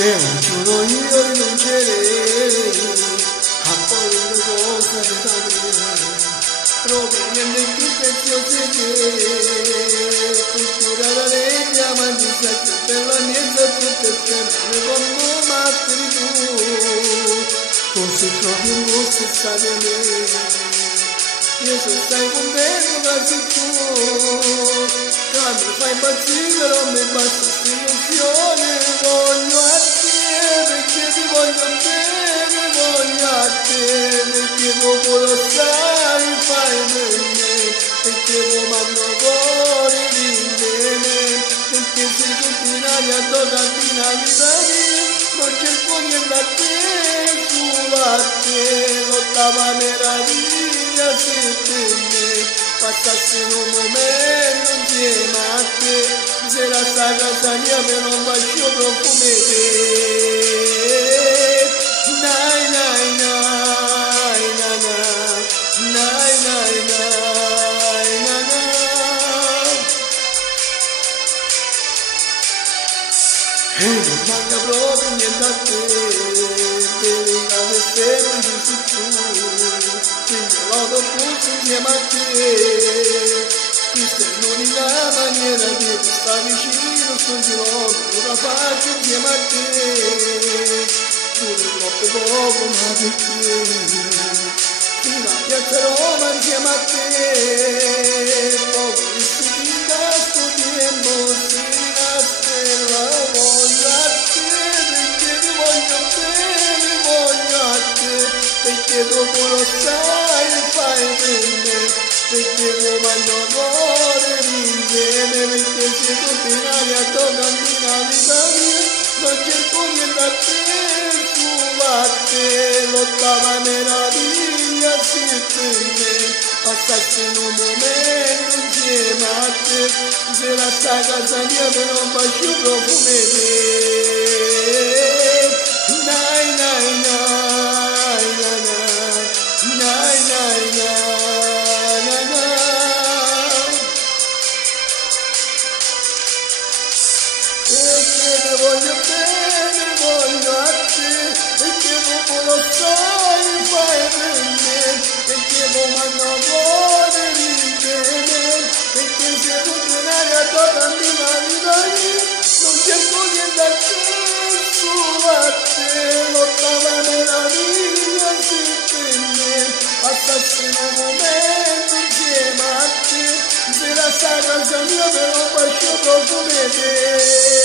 te lo giuro io rinuncerei a qualunque cosa ti darei, proprio niente più prezioso di te, cultura da lei, diamanti, sacri, bella niente più perché non quando matteri tu, così proprio un gusto sta di me. Io sono stai contento da sei tu, che mi fai impazzire, non mi basta questa voglio a te, perché ti voglio bene, voglio a te, perché dopo lo sai, fai per me, perché comando cuore di bene, perché sei tutta in aria, toccati la vita mia, non cerco niente a te, solo a te, l'ottava meraviglia sei per me, passassi in un momento insieme a te, se la sta casa mia per un bacio profumo te. Nai nai nai na na, nai nai nai na na. E non manca proprio niente a te, delicate sempre sei tu, quindi l'ho pulso insieme a te. Questa è l'unica maniera di stare vicino sul chilometro da faccio insieme a te, pure troppo poco ma perché, fino a Piazza Roma insieme a te, poco che si dica sto tempo, si la stella, voglio a te, perché ti voglio bene, voglio a te, perché dopo lo sai, fai per me. Perché comando cuore insieme, perché sei tutta in aria, toccami la vita mia, non cerco niente a te, tu a te, l'ottava meraviglia sei per me, passassi in un momento insieme a te, se la sta casa mia per un bacio profumo te. Nai nai nai na na, nai nai nai. Voglio bene, voglio a te, perché dopo lo sai, fai per me, perché comando cuore di bene, perché sei tutta in aria, toccami la vita mia, non cerco niente a te, solo a te, l'ottava meraviglia sei per me, passassi in un momento insieme a te, se la sta casa mia per un bacio profumo te.